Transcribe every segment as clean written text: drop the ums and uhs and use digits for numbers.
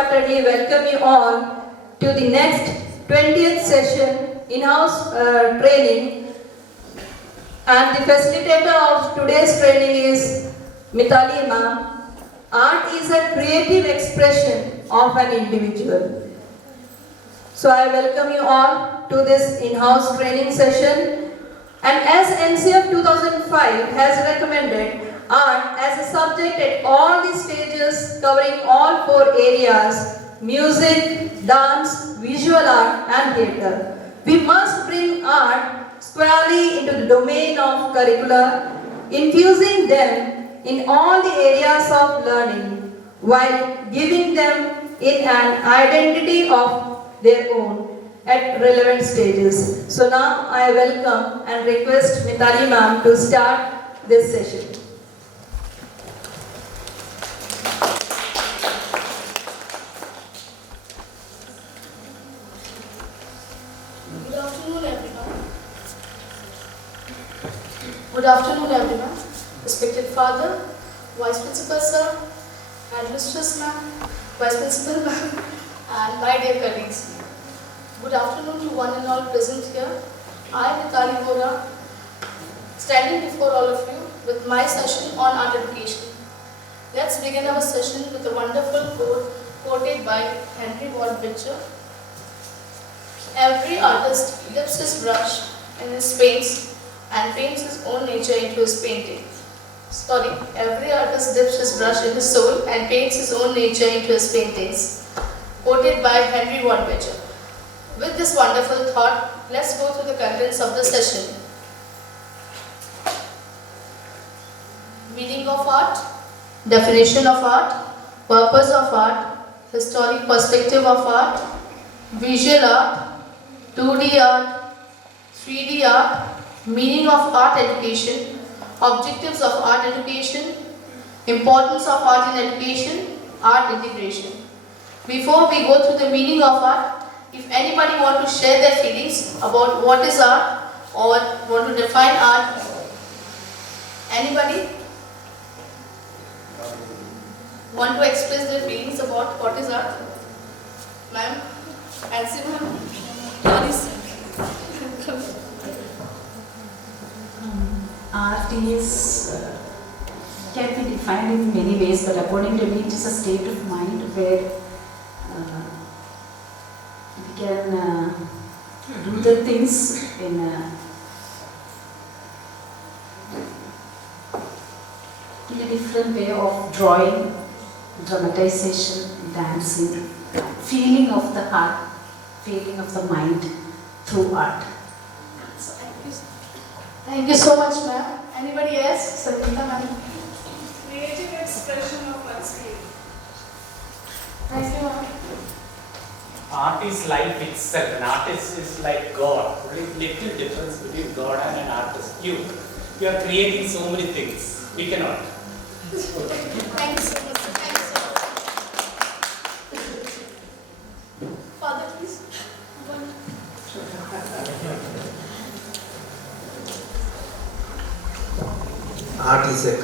wholeheartedly welcome you all to the next 20th session in-house training, and the facilitator of today's training is Mitali ma'am. Art is a creative expression of an individual. So I welcome you all to this in-house training session, and as NCF 2005 has recommended art as a subject at all the stages covering all 4 areas: music, dance, visual art and theatre. We must bring art squarely into the domain of curricula, infusing them in all the areas of learning while giving them in an identity of their own at relevant stages. So now I welcome and request Mitali ma'am to start this session. Good afternoon, everyone. Respected Father, Vice Principal Sir, Headmistress Ma'am, Vice Principal Ma'am, and my dear colleagues. Good afternoon to one and all present here. I am Mitali Vora, standing before all of you with my session on art education. Let's begin our session with a wonderful quote quoted by Henry Ward Beecher. Every artist dips his brush in his paints and paints his own nature into his painting. Every artist dips his brush in his soul and paints his own nature into his paintings. Quoted by Henry Ward Beecher. With this wonderful thought, let's go through the contents of the session. Meaning of art, definition of art, purpose of art, historic perspective of art, visual art, 2D art, 3D art, meaning of art education, objectives of art education, importance of art in education, art integration. Before we go through the meaning of art, if anybody want to share their feelings about what is art or want to define art, anybody want to express their feelings about what is art? Ma'am, Nancy ma'am, Art is can be defined in many ways, but according to me, it is a state of mind where we can do the things in a different way of drawing, dramatization, dancing, feeling of the heart, feeling of the mind through art. Thank you so much, ma'am. Anybody else? Sangeeta ma'am. Creative expression of one's feeling. Thank you, ma'am. Art is life itself. An artist is like God. Only little difference between God and an artist. You are creating so many things. We cannot. Thank you so much. Thank you so much. Father, please. Art is a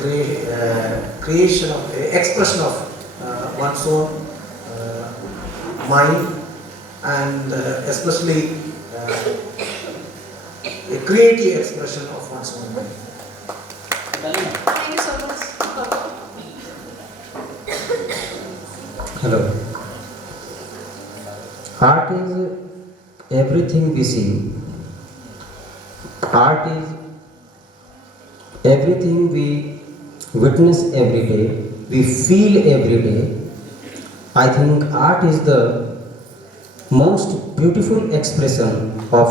creation of, expression of one's own mind, and especially a creative expression of one's own mind. Thank you so much. Hello. Art is everything we see. Art is everything we witness every day, we feel every day. I think art is the most beautiful expression of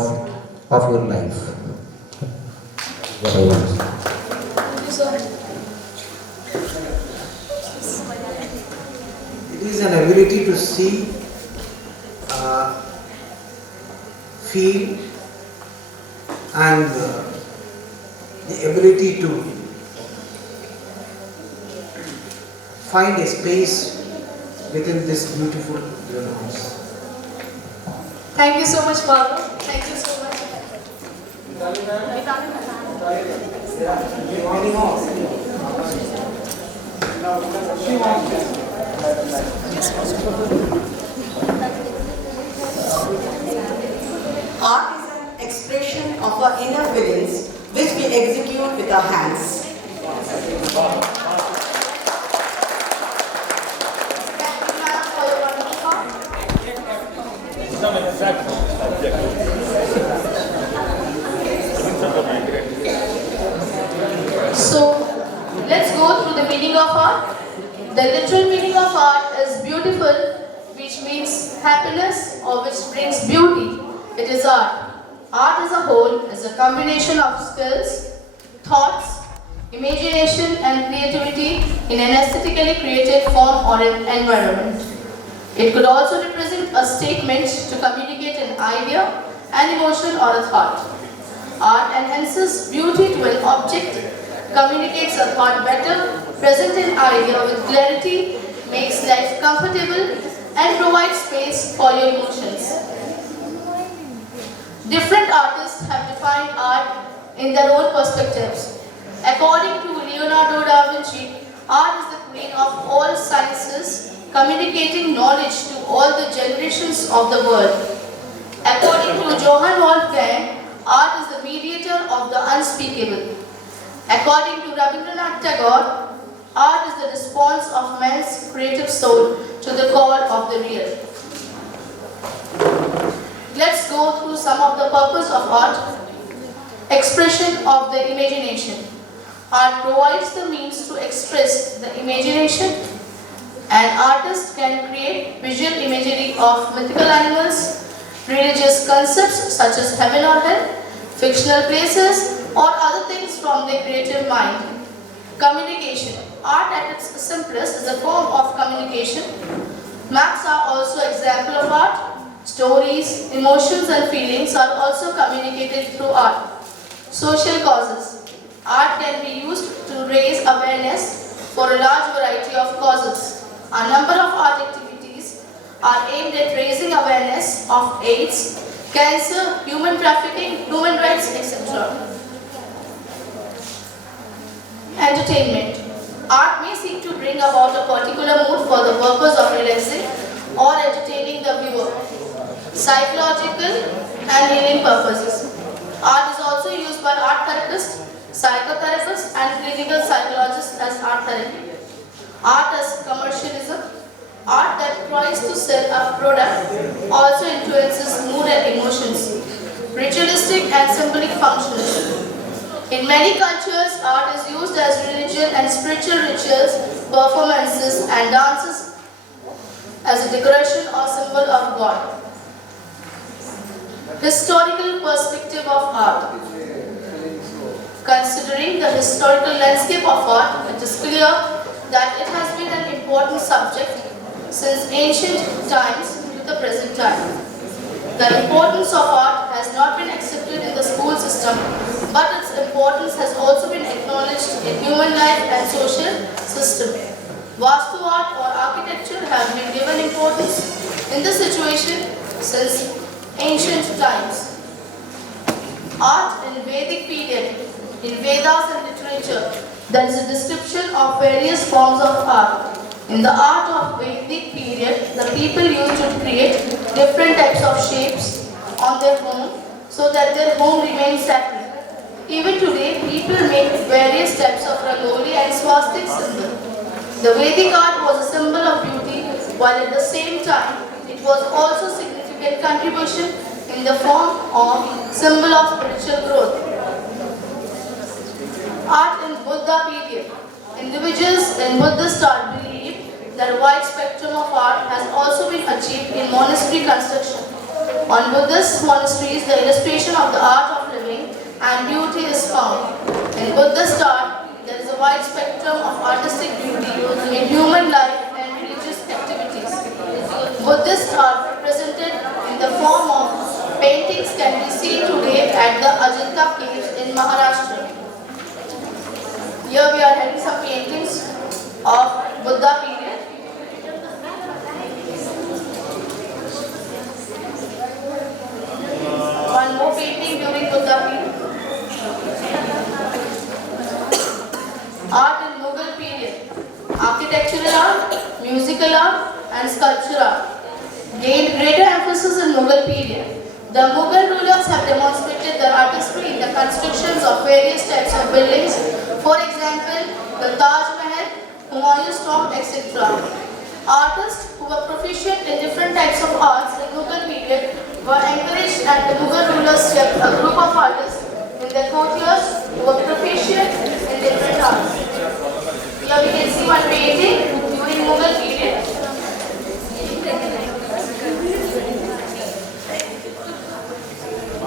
your life. What I want to say. Thank you so much. It is an ability to see, feel, and the ability to find a space within this beautiful universe. Thank you so much, Father. Thank you so much. Many more. of our inner feelings, which we execute with our hands. So, let's go through the meaning of art. The literal meaning of art is beautiful, which means happiness or which brings beauty. It is art. Art as a whole is a combination of skills, thoughts, imagination and creativity in an aesthetically created form or an environment. It could also represent a statement to communicate an idea, an emotion or a thought. Art enhances beauty to an object, communicates a thought better, presents an idea with clarity, makes life comfortable, and provides space for your emotions. Different artists have defined art in their own perspectives. According to Leonardo da Vinci, art is the queen of all sciences, communicating knowledge to all the generations of the world. According to Johann Wolfgang, art is the mediator of the unspeakable. According to Rabindranath Tagore, art is the response of man's creative soul to the call of the real. Let's go through some of the purpose of art. Expression of the imagination. Art provides the means to express the imagination. An artist can create visual imagery of mythical animals, religious concepts such as heaven or hell, fictional places, or other things from their creative mind. Communication. Art at its simplest is a form of communication. Maps are also example of art. Stories, emotions and feelings are also communicated through art. Social causes. Art can be used to raise awareness for a large variety of causes. A number of art activities are aimed at raising awareness of AIDS, cancer, human trafficking, human rights, etc. Entertainment. Art may seek to bring about a particular mood for the purpose of relaxing or entertaining the viewer. Psychological and healing purposes. Art is also used by art therapists, psychotherapists and clinical psychologists as art therapy. Art as commercialism. Art that tries to sell a product also influences mood and emotions. Ritualistic and symbolic functions. In many cultures, art is used as religion and spiritual rituals, performances and dances as a decoration or symbol of God. Historical perspective of art. Considering the historical landscape of art, it is clear that it has been an important subject since ancient times to the present time. The importance of art has not been accepted in the school system, but its importance has also been acknowledged in human life and social system. Vastu art or architecture have been given importance in this situation since ancient times. Art in Vedic period. In Vedas and literature, there is a description of various forms of art. In the art of Vedic period, the people used to create different types of shapes on their home so that their home remains sacred. Even today, people make various types of rangoli and swastik symbol. The Vedic art was a symbol of beauty, while at the same time, it was also significant contribution in the form of symbol of spiritual growth. Art in Buddha period. Individuals in Buddhist art believe that a wide spectrum of art has also been achieved in monastery construction. On Buddhist monasteries, the illustration of the art of living and beauty is found. In Buddhist art, there is a wide spectrum of artistic beauty in human life and religious activities. Buddhist art represented in the form of paintings can be seen today at the Ajanta caves in Maharashtra. Here we are having some paintings of Buddha period. One more painting during Buddha period. Art in Mughal period. Architectural art, musical art and sculpture art gained greater emphasis in Mughal period. The Mughal rulers have demonstrated their artistry in the constructions of various types of buildings. For example, the Taj Mahal, Humayun's tomb, etc. Artists who were proficient in different types of arts in Mughal period were encouraged, and the Mughal rulers kept a group of artists in their courtyards who were proficient in different arts. Here we can see one painting during Mughal period.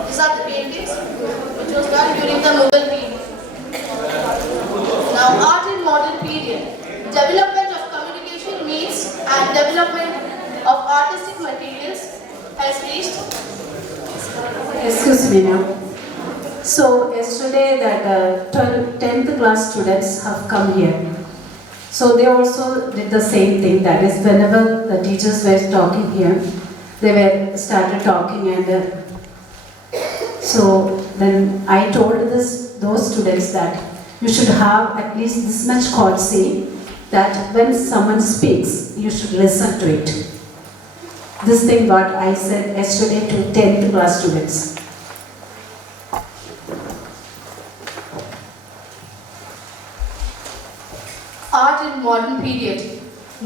These are the paintings which was done during the Mughal period. Now, art in modern period. Development of communication means and development of artistic materials has reached. Excuse me now. So yesterday that 10th class students have come here. So they also did the same thing. That is, whenever the teachers were talking here, they were started talking, and so then I told those students that you should have at least this much courtesy, that when someone speaks, you should listen to it. This thing what I said yesterday to 10th class students. Art in modern period.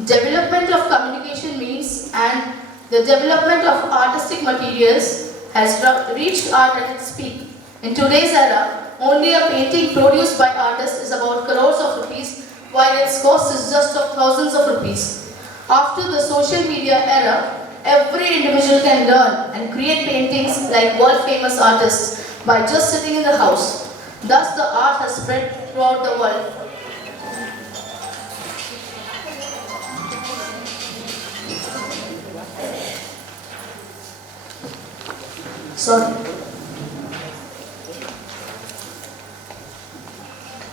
Development of communication means and the development of artistic materials has reached art at its peak. In today's era, only a painting produced by artists is about crores of rupees, while its cost is just of thousands of rupees. After the social media era, every individual can learn and create paintings like world-famous artists by just sitting in the house. Thus, the art has spread throughout the world. Sorry.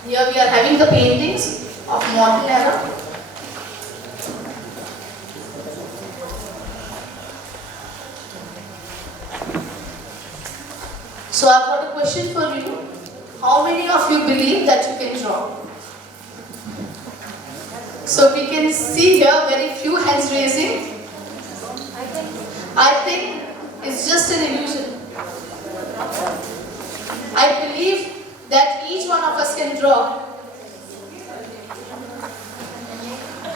Here we are having the paintings of modern era. So I've got a question for you. How many of you believe that you can draw? So we can see here very few hands raising. I think it's just an illusion. I believe that each one of us can draw.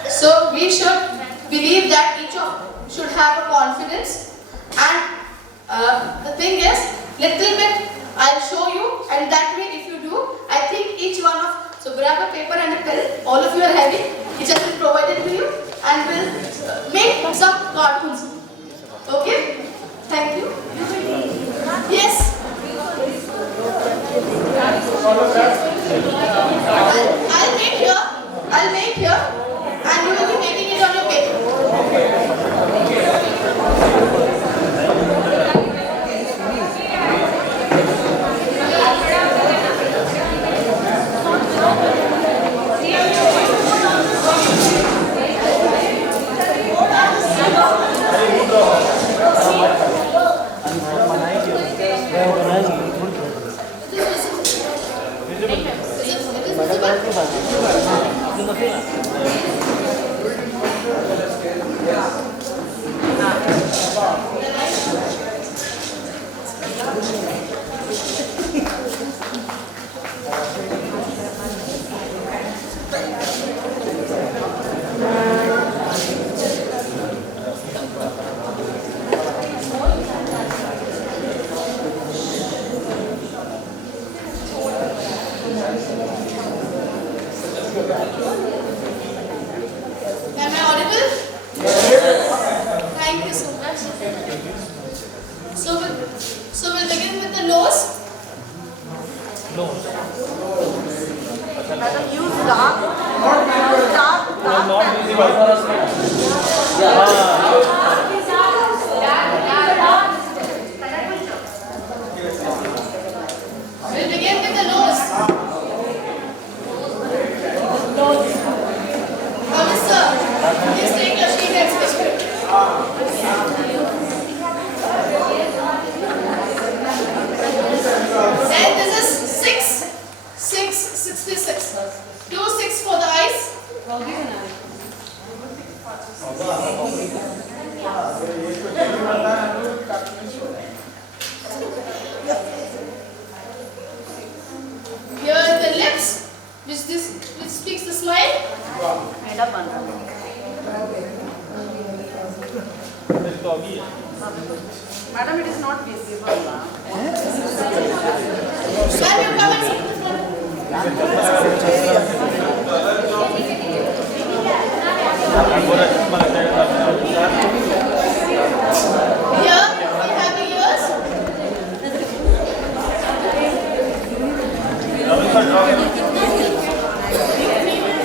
So we should believe that each of should have a confidence, and the thing is, little bit I'll show you, and that way if you do, I think each one of, so grab a paper and a pen, all of you are having, which has been provided to you, and we'll make some cartoons. Okay? Thank you. Yes. I'll make here, and you will be making it on your paper. Am I audible? Thank you so much. So we'll begin with the nose. We'll begin with the nose. Sir, please take your sheet and sketch. Then this is 66. Do 6 for the eyes. Madam, it is not visible. Sir, you come and sit in the front. Here, we have the ears.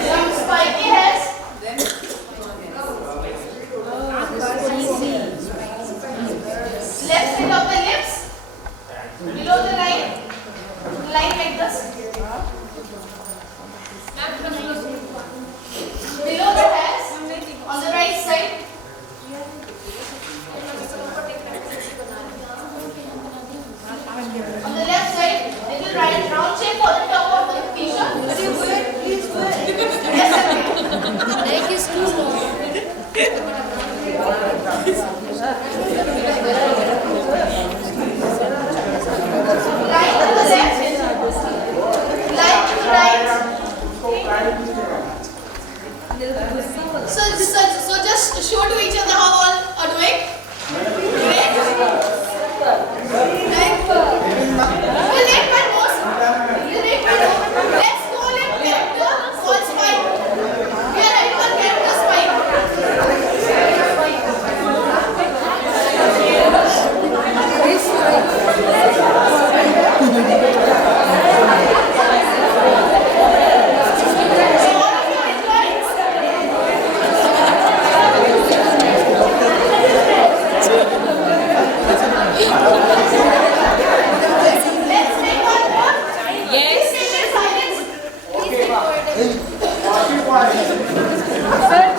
Some spiky hairs. Left side of the lips. Below the line. Line like this. Below the hairs. On the right side. On the left side, little right round shape for the top of the t-shirt. Yes, line to the left, line to the right. So just show to each other how all are doing. Great. Let's call it character called spine. We are writing on character spine. Let's make one more. Yes. Silence.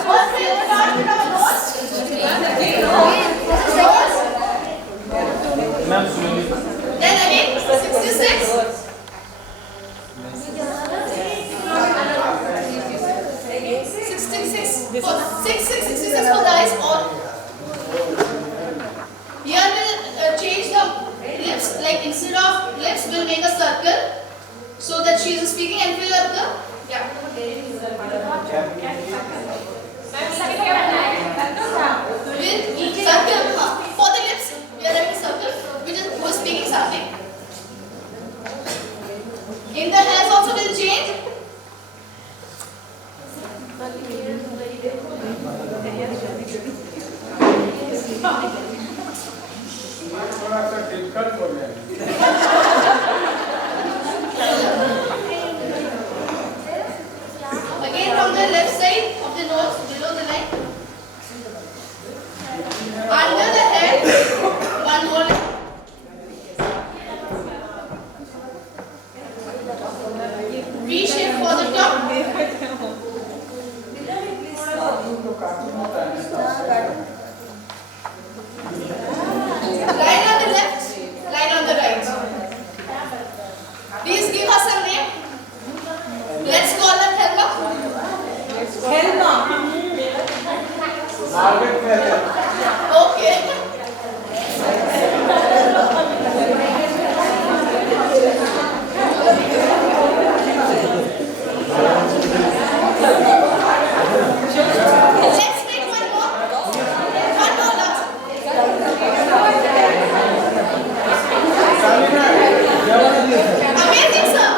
First, we will start with our nose. Then again, 66. 66 for the eyes all. Here we'll change the lips, like instead of lips we'll make a circle so that she is speaking and fill up the gap. With circle for the lips we are having a circle which is who is speaking something. In the hands also will change. Again from the left side of the nose below the line. Under the head, one more. V shape for the top. Line on the left, line on the right. Please give us a name. Let's call her Helma. Okay. Let's make one more. One more last. Amazing, sir.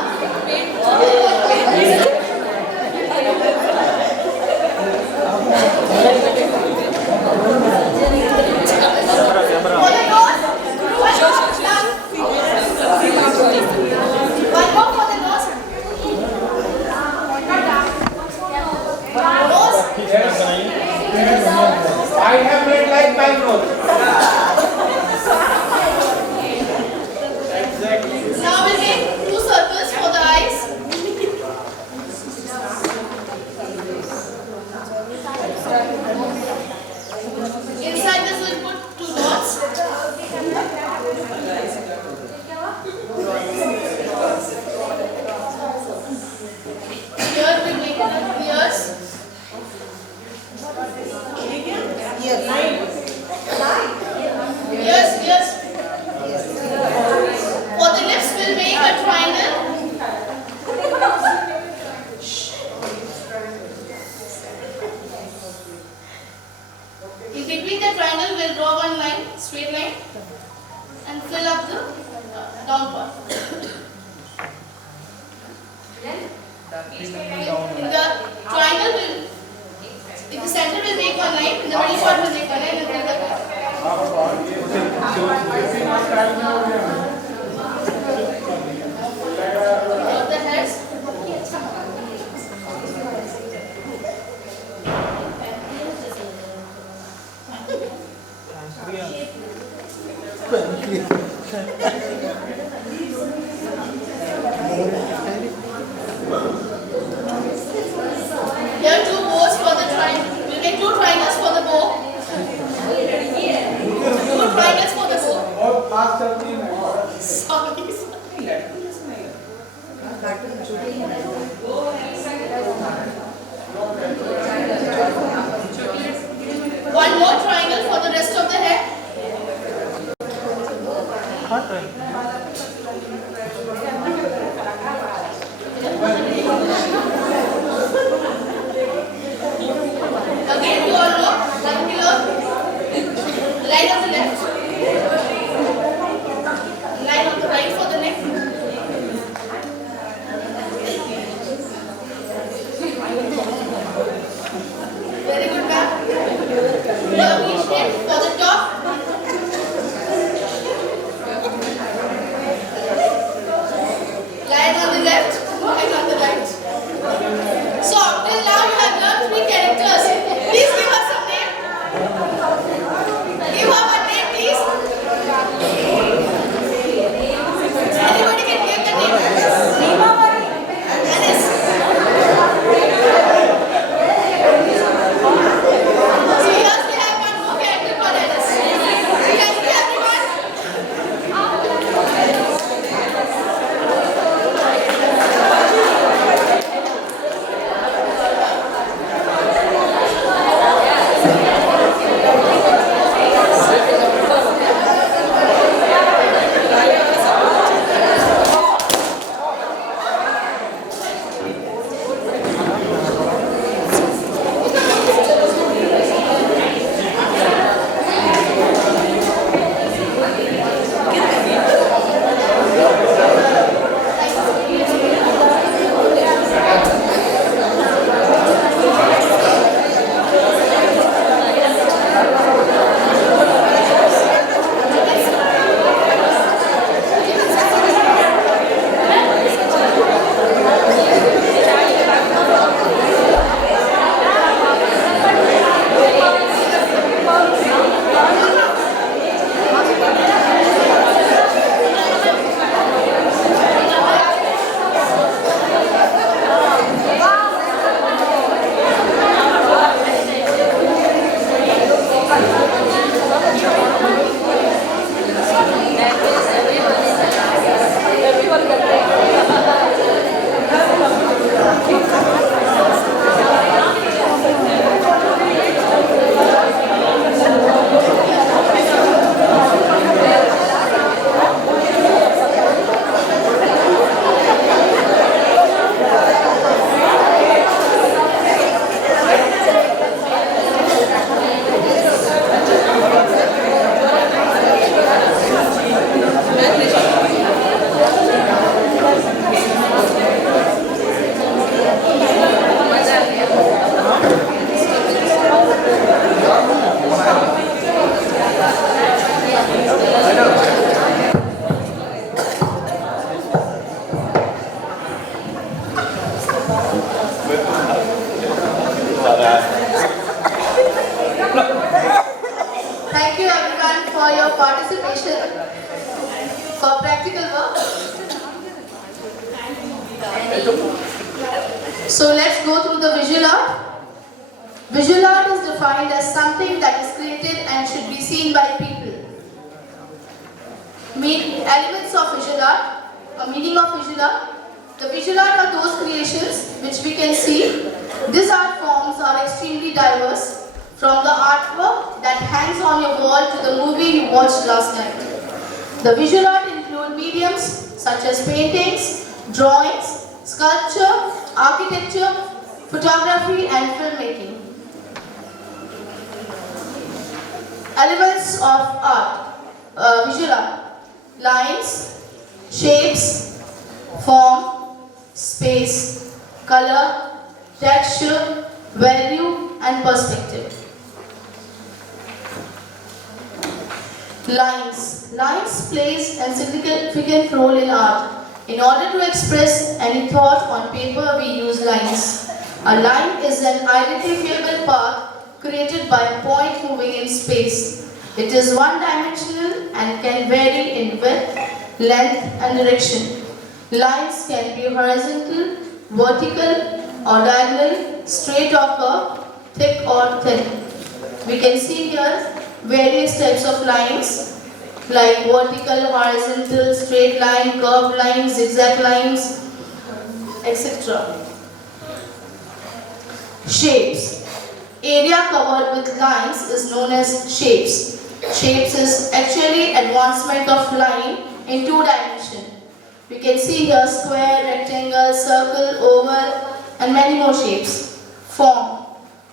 a triangle, we'll draw one line, straight line, and fill up the down part. In the triangle, in the center will make one line, in the middle part will make one line, and fill the gap. Draw the heads. There are two bows for the triangle. We'll make two triangles for the bow. Two triangles for the bow. Sorry. One more triangle for the rest of the hair. Again, you all know, line below, line on the left, line on the right for the neck. Very good, ma'am. Now each head for the top. Line on the left, line on the right. So, till now you have learned 3 characters. Please give us a name. Give her a name, please. Anybody can give the name. Anis. So, here we have one more character called Anis. Can you see everyone? Thank you everyone for your participation for practical work. So let's go through the visual art. Visual art is defined as something that is created and should be seen by people. Elements of visual art, a meaning of visual art. The visual art are those creations which we can see. These art forms are extremely diverse, from the artwork that hangs on your wall to the movie you watched last night. The visual art include mediums such as paintings, drawings, sculpture, architecture, photography and filmmaking. Elements of art, visual art, lines, shapes, form, space, color, texture, value and perspective. Lines. Lines plays a significant role in art. In order to express any thought on paper, we use lines. A line is an identifiable path created by a point moving in space. It is one-dimensional and can vary in width, length and direction. Lines can be horizontal, vertical or diagonal, straight or curved, thick or thin. We can see here various types of lines like vertical, horizontal, straight line, curved lines, zigzag lines, etc. Shapes. Area covered with lines is known as shapes. Shapes is actually advancement of line in two dimensions. We can see here square, rectangle, circle, oval and many more shapes. Form.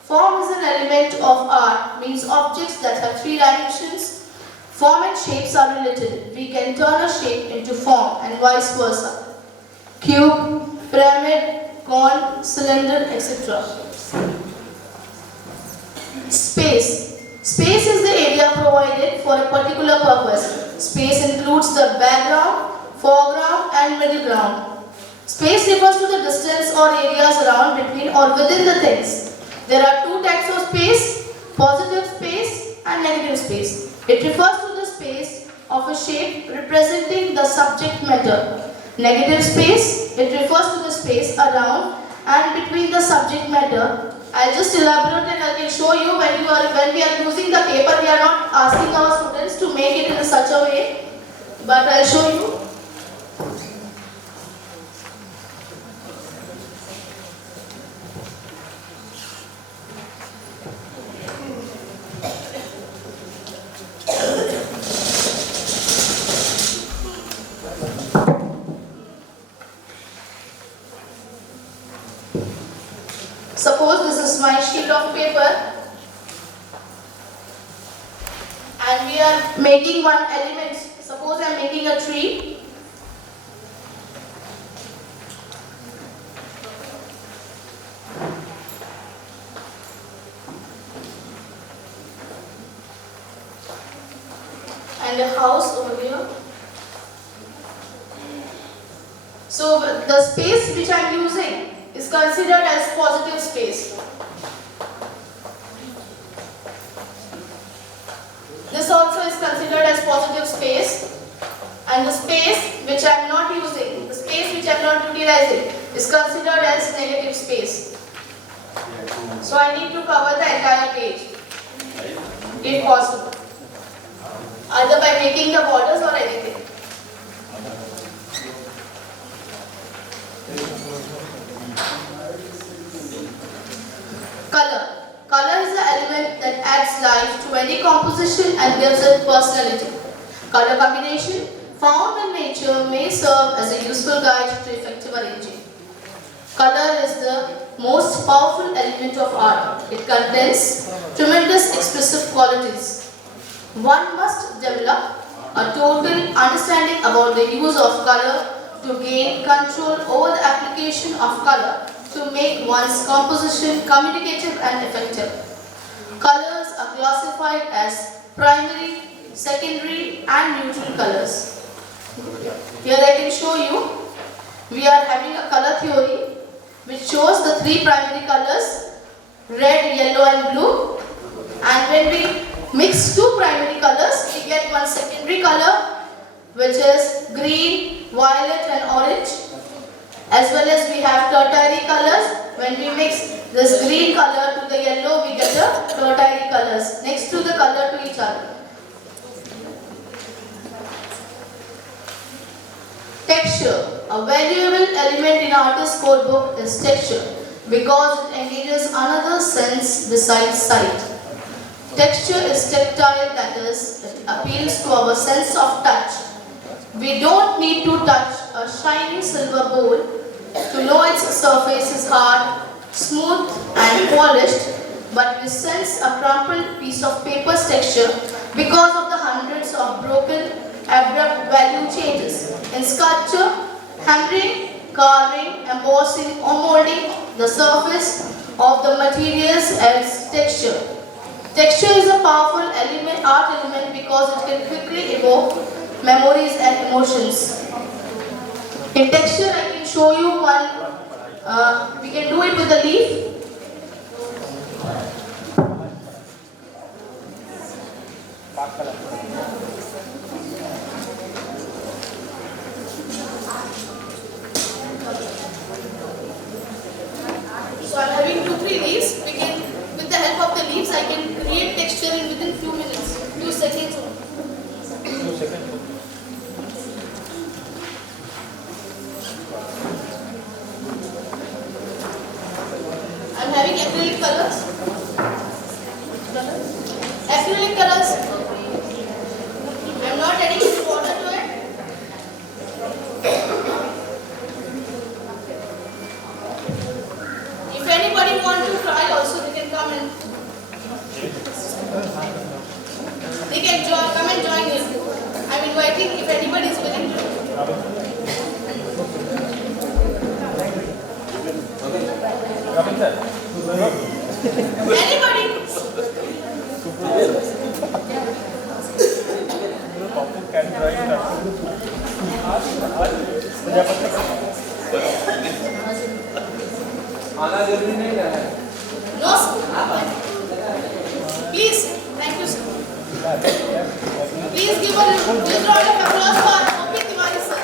Form is an element of art, means objects that have three dimensions. Form and shapes are related. We can turn a shape into form and vice versa. Cube, pyramid, cone, cylinder, etc. Space. Space is the area provided for a particular purpose. Space includes the background, foreground and middle ground. Space refers to the distance or areas around, between or within the things. There are two types of space, positive space and negative space. It refers to the space of a shape representing the subject matter. Negative space, it refers to the space around and between the subject matter. I'll just elaborate and I can show you when we are using the paper, we are not asking our students to make it in such a way, but I'll show you. Suppose this is my sheet of paper and we are making one element. Suppose I am making a tree. And a house over here. So the space which I am using is considered as positive space. This also is considered as positive space, and the space which I am not using, the space which I am not utilizing is considered as negative space. So I need to cover the entire page if possible, either by making the borders or anything. Color. Color is the element that adds life to any composition and gives it personality. Color combination found in nature may serve as a useful guide to effective arranging. Color is the most powerful element of art. It contains tremendous expressive qualities. One must develop a total understanding about the use of color to gain control over the application of color to make one's composition communicative and effective. Colors are classified as primary, secondary and neutral colors. Here I can show you, we are having a color theory which shows the three primary colors, red, yellow and blue, and when we mix two primary colors, we get one secondary color which is green, violet and orange. As well as we have tertiary colors. When we mix this green color to the yellow, we get the tertiary colors next to the color to each other. Texture. A valuable element in artist's code book is texture because it engages another sense besides sight. Texture is tactile, that is, it appeals to our sense of touch. We don't need to touch a shiny silver bowl to know its surface is hard, smooth and polished. but resents a crumpled piece of paper's texture because of the hundreds of broken, abrupt value changes in sculpture, hammering, carving, embossing, or molding the surface of the materials as texture. Texture is a powerful art element because it can quickly evoke memories and emotions. In texture, I can show you one. We can do it with a leaf. So I'm having 2-3 leaves. With the help of the leaves, I can create texture in within few minutes, few seconds. I'm having acrylic colors. Acrylic colors. I'm not adding any water to it. If anybody wants to try also, they can come in. They can come and join in. I'm inviting if anybody is willing to. Anybody? No, sir. Please, thank you, sir. Please give a big round of applause for Opit Tiwari, sir.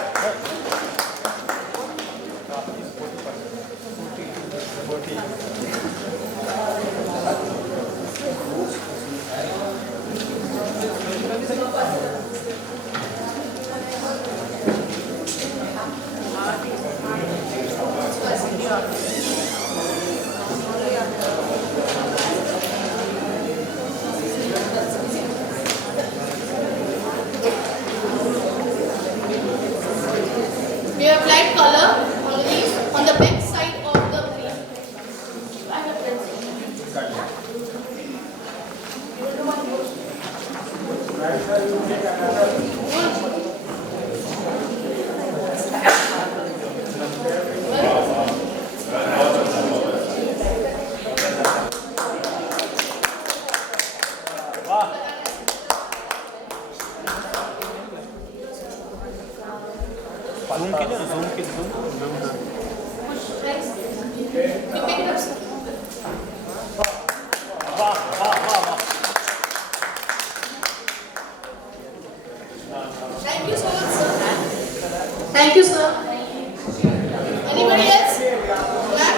We have applied color on the leaf on the back side of the leaf. I have pencil. Zoom कीजिए ना, zoom कीजिए, zoom. Thanks. You pick it up, sir. Thank you so much, sir. Thank you, sir. Anybody else? Ma'am?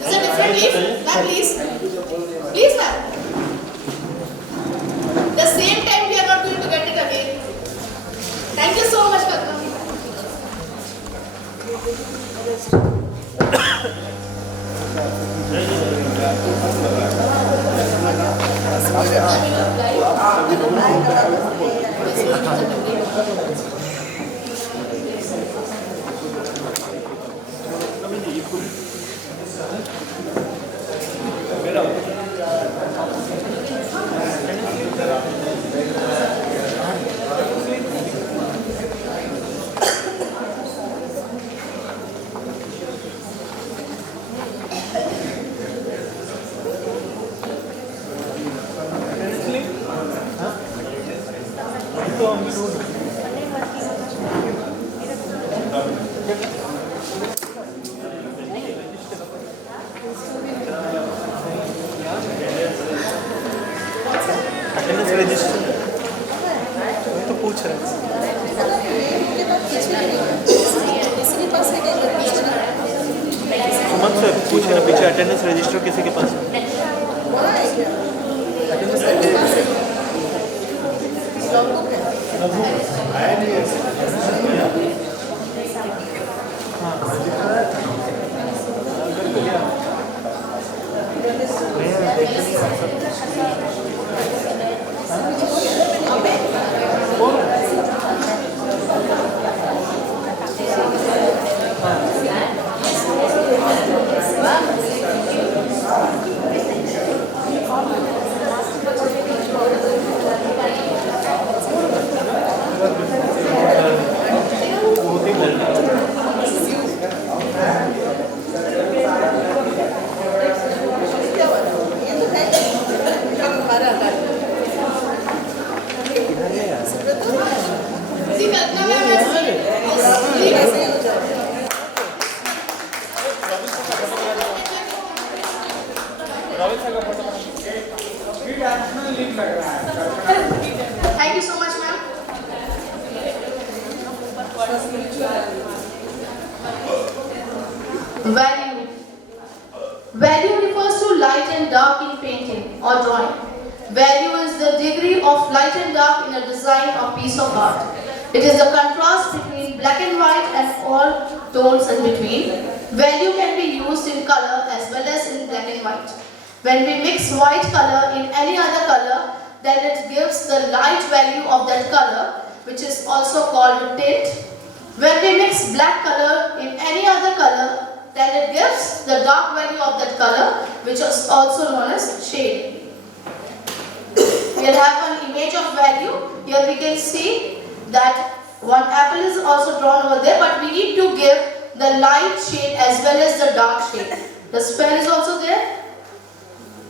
This is a different leaf. Ma'am, please. Please, ma'am. The same time we are not going to get it again. Thank you so much, Kakam. Attendance register मैं तो पूछ रहा हूँ सुमन sir पूछ रहे पीछे attendance register किसी के पास है Thank you so much, ma'am. Value. Value refers to light and dark in painting or drawing. Value is the degree of light and dark in a design or piece of art. It is the contrast between black and white and all tones in between. Value can be used in color as well as in black and white. When we mix white color in any other color, then it gives the light value of that color, which is also called tint. When we mix black color in any other color, then it gives the dark value of that color, which is also known as shade. We have an image of value. Here we can see that one apple is also drawn over there, but we need to give the light shade as well as the dark shade. The square is also there.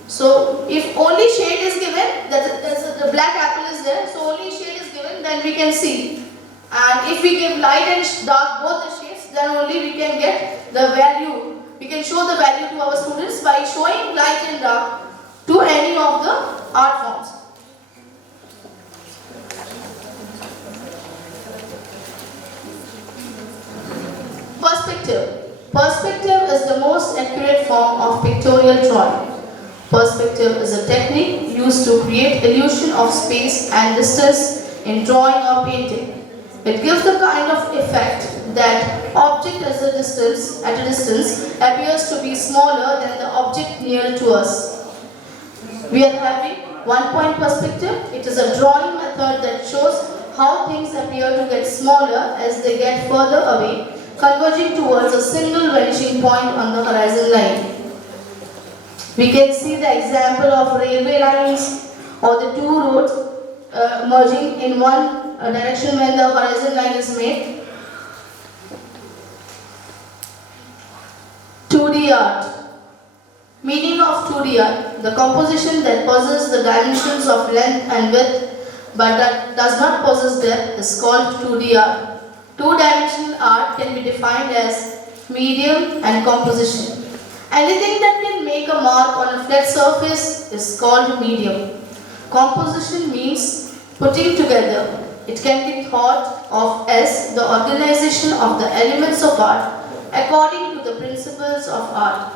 So if only shade is given, the black apple is there, so only shade is given, then we can see. And if we give light and dark both the shades, then only we can get the value. We can show the value to our students by showing light and dark to any of the art forms. Perspective. Perspective is the most accurate form of pictorial drawing. Perspective is a technique used to create illusion of space and distance in drawing or painting. It gives the kind of effect that object at a distance appears to be smaller than the object near to us. We are having one-point perspective. It is a drawing method that shows how things appear to get smaller as they get further away, converging towards a single vanishing point on the horizon line. We can see the example of railway lines or the two roads merging in one direction when the horizon line is made. 2D art. Meaning of 2D art: the composition that possesses the dimensions of length and width but that does not possess depth is called 2D art. Two-dimensional art can be defined as medium and composition. Anything that can make a mark on a flat surface is called medium. Composition means putting together. It can be thought of as the organization of the elements of art according to the principles of art.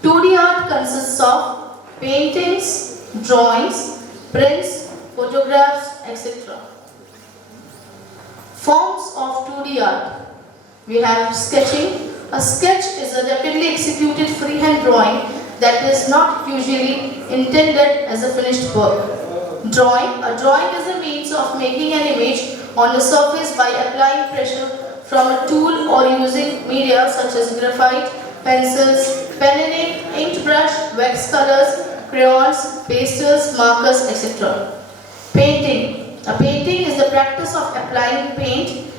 2D art consists of paintings, drawings, prints, photographs, etc. Forms of 2D art. We have sketching. A sketch is a rapidly executed freehand drawing that is not usually intended as a finished work. Drawing. A drawing is a means of making an image on the surface by applying pressure from a tool or using media such as graphite, pencils, pen and ink, inked brush, wax colors, crayons, pastels, markers, etc. Painting. A painting is the practice of applying paint,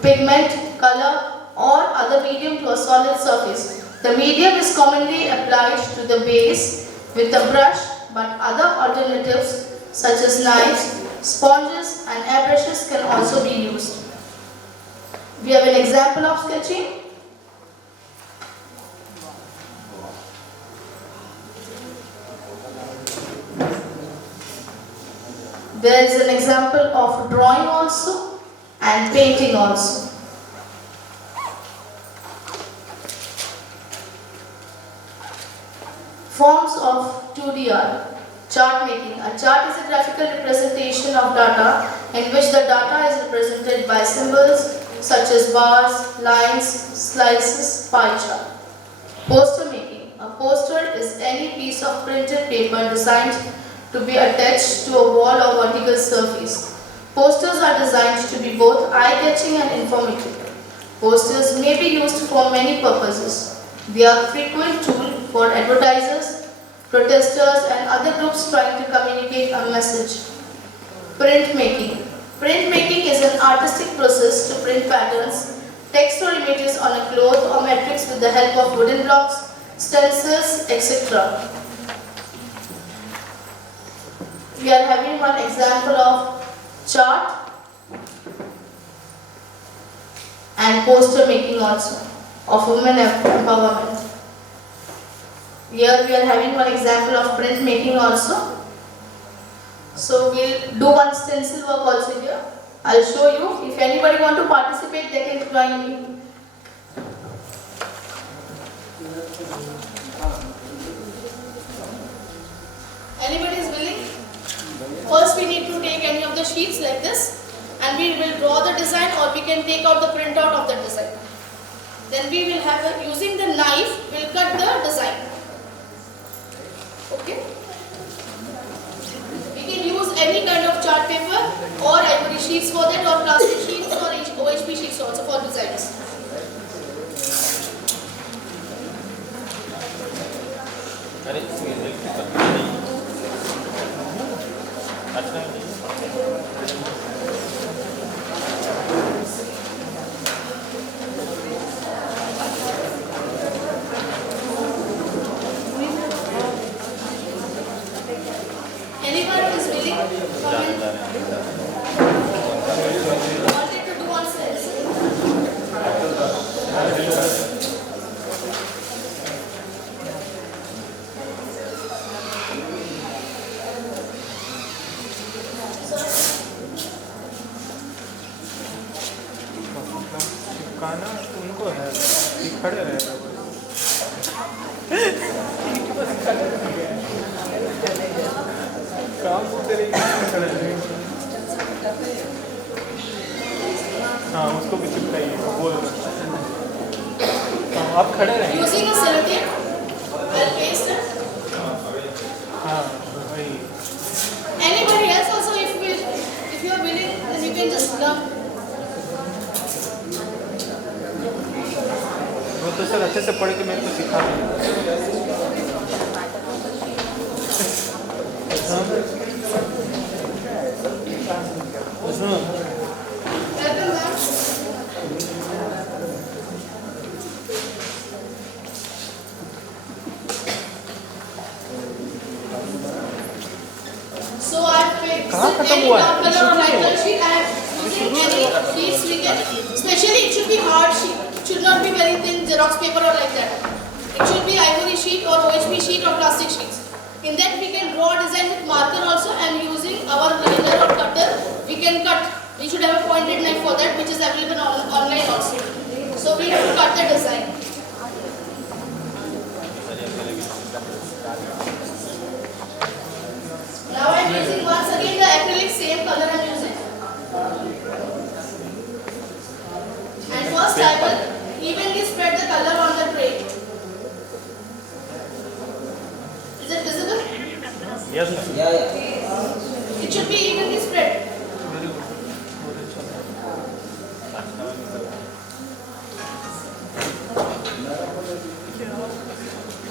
pigment, color, or other medium to a solid surface. The medium is commonly applied to the base with a brush, but other alternatives such as knives, sponges, and airbrushes can also be used. We have an example of sketching. There is an example of drawing also and painting also. Forms of 2D art. Chart making. A chart is a graphical representation of data in which the data is represented by symbols such as bars, lines, slices, pie chart. Poster making. A poster is any piece of printed paper designed to be attached to a wall or vertical surface. Posters are designed to be both eye-catching and informative. Posters may be used for many purposes. They are a frequent tool for advertisers, protesters, and other groups trying to communicate a message. Printmaking. Printmaking is an artistic process to print patterns, text or images on a cloth or matrix with the help of wooden blocks, stencils, etc. We are having one example of chart and poster making also of women empowerment. Here we are having one example of print making also. So we'll do one stencil work also here. I'll show you. If anybody want to participate, they can join me. Anybody is willing? First we need to take any of the sheets like this and we will draw the design, or we can take out the printout of the design. Then we will have, using the knife, we'll cut the design. Okay? We can use any kind of chart paper or ivory sheets for that, or plastic sheets or OHP sheets also for designs. Anyone is willing? Comment. Wanted to do on stencil? चिपकाना उनको है, ये खड़े रहेगा काम को करेंगे, खड़े रहेंगे। हाँ, उसको भी चिपकाइए, बोल रहा। हाँ, आप खड़े रहेंगे। Using a sellotape, I'll paste it. हाँ, वही। Anybody else also, if you are willing, then you can just learn. वो तो सर अच्छे से पढ़ के मेरे को सिखा दें। Welcome, ma'am. So I've fixed कहाँ खत्म any हुआ है? dark color or light color sheet. I'm using any sheets we can. Especially it should be hard sheet. It should not be very thin Xerox paper or like that. It should be ivory sheet or OHP sheet or plastic sheets. In that we can draw design with marker also, and using our linear or cutter we can cut. We should have a pointed knife for that, which is available online also. So we have to cut the design. Now I am using once again the acrylic, same color I am using. And first I will evenly spread the color on the tray. Is it visible? Yes. It should be evenly spread.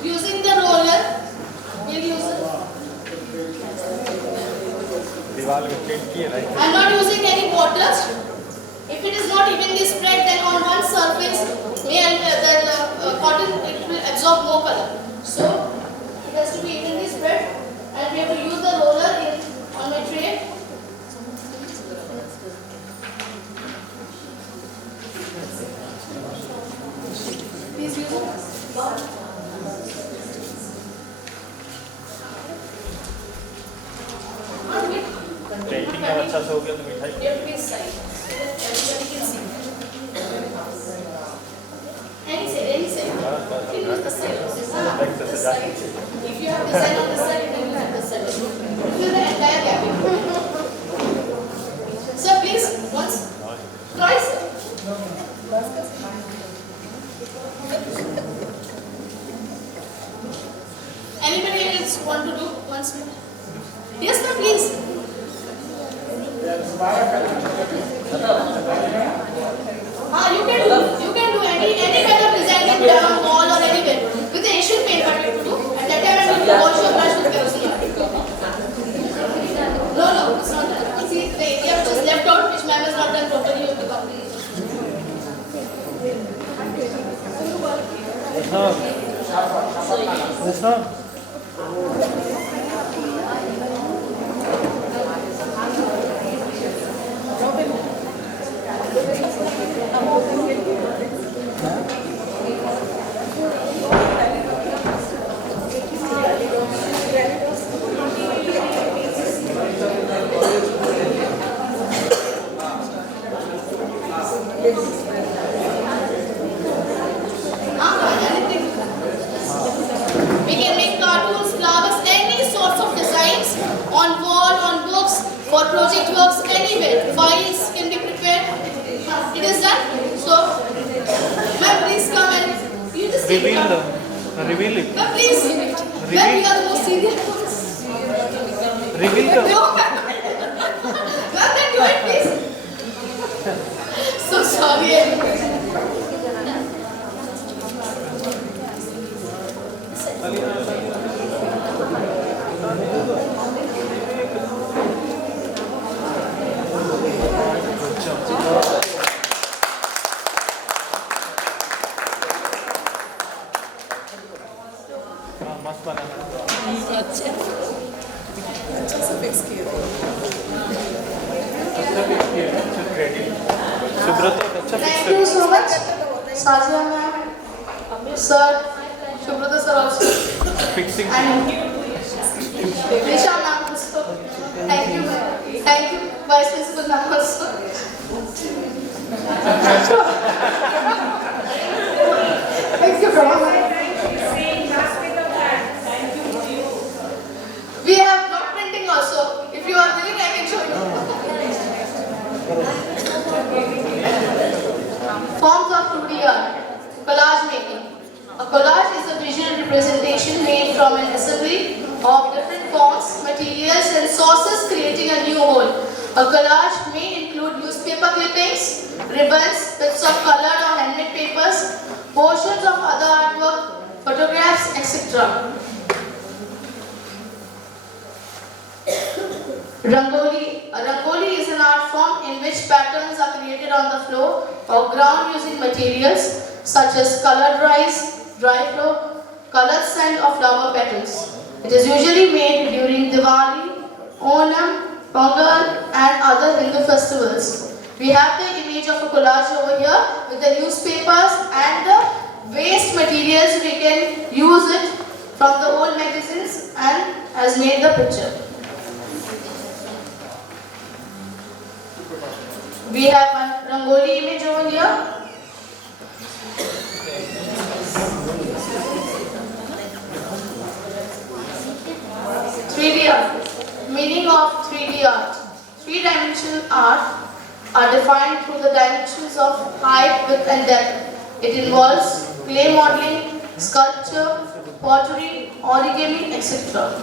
Using the roller, we'll use it. दीवार में paint किए right. I am not using any water. If it is not evenly spread, then on one surface, the cotton it will absorb more color. So it has to be evenly spread, and we have to use the roller on my tray. Please use it. Painting अब अच्छा से हो गया तो मिठाई Left face side, so that everybody can see. Any side, any side. You can use the side. This side. If you have design on this side, you can use this side. Fill the entire gap. Sir, please, once, twice. Anybody else want to do once more? Yes, ma'am, please. You can do any kind of design in down wall or anywhere with the Asian paint. What you have to do at that time, and you wash your brush with kerosene. No, it's not that. See, the area which is left out, which ma'am has not done properly, you have to complete. Yes, sir. works anywhere. Files can be prepared. It is done. So, ma'am, please come and you just Reveal it. Ma'am, please. Ma'am, we are the most senior ones. Reveal the. No, ma'am. Ma'am, then do it, please. So sorry. मस्त बनाना सुब्रत अच्छा Thank you so much, Sajia ma'am, sir, Shubrata sir also, fixing and Nisha ma'am also. Thank you, ma'am. Thank you, Vice Principal ma'am also. Thank you very much. We have block printing also. If you are willing, I can show you. Forms of 2D art. Collage making. A collage is a visual representation made from an assembly of different forms, materials and sources creating a new whole. A collage may include newspaper clippings, ribbons, bits of colored or handmade papers, portions of other artwork, photographs, etc. Rangoli. A rangoli is an art form in which patterns are created on the floor or ground using materials such as colored rice, dry flour, colored sand or flower petals. It is usually made during Diwali, Onam, Pongal and other Hindu festivals. We have the image of a collage over here with the newspapers and the waste materials. We can use it from the old magazines and has made the picture. We have one Rangoli image over here. (3D art). Meaning of 3D art. Three-dimensional art are defined through the dimensions of height, width and depth. It involves clay modeling, sculpture, pottery, origami, etc.